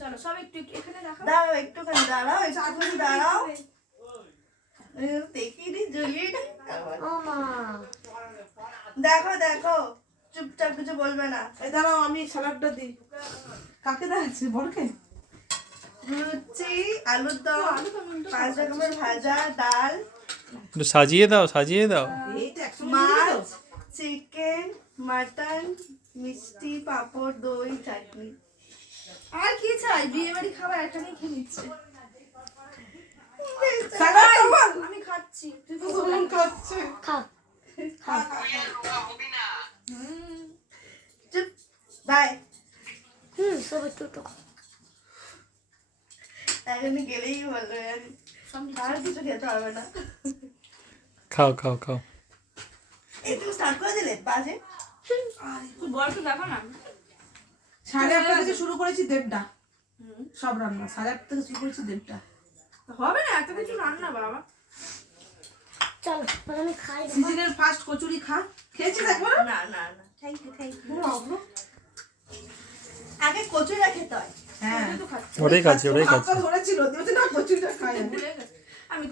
চলো সব একটু এখানে রাখো। দাঁড়াও একটুখানি, দাঁড়াও একটুখানি দাঁড়াও। দেখিনি জ্বলিয়ে দেখো দেখো, চুপচাপ কিছু বলবে না। এই দাঁড়াও আমি স্যালাডটা দিই। কাকে দেখাচ্ছি? বলকে? লুচি, আলুর দম, 5 রকমের ভাজা, ডাল, একটু সাজিয়ে দাও, সাজিয়ে দাও। এই তো একসঙ্গে দিয়ে দিবি মাছ, তো? চিকেন, মাটন, মিষ্টি, পাঁপড়, দই, চাটনি। আর কি চাই? বিয়ে বাড়ি খাবার একটা নিয়ে খেয়ে নিচ্ছে। স্যালাডটা বল। আমি খাচ্ছি, তুই তো সুমন খাচ্ছে। খা খা, খা, খা। চুপ, বাই। সব একটু একটু খা। এখনই গেলেই বলবে আর কিছু খেতে হবে না। খাও খাও খাও। এই তুমি স্টার্ট করে দিলে বাজে। তুই বল তো দেখো না। 8:30 থেকে শুরু করেছি 1:30। সব রান্না 8:30 থেকে শুরু করেছি 1:30। হবে না এত কিছু রান্না বাবা। চল আমি খাই। সিজনের ফার্স্ট কচুরি খা। খেয়েছিস একবার? না না না, থ্যাংক ইউ থ্যাংক ইউ। অগ্লো। আগে কচুরা খেতে হয়। হ্যাঁ। তো খাচ্ছি। ওটাই খাচ্ছি, ওটাই খাচ্ছি। হাতটা ধরেছিল, দিয়েছে না কচুরিটা খাই আমি। ভুলে গেছি। আমি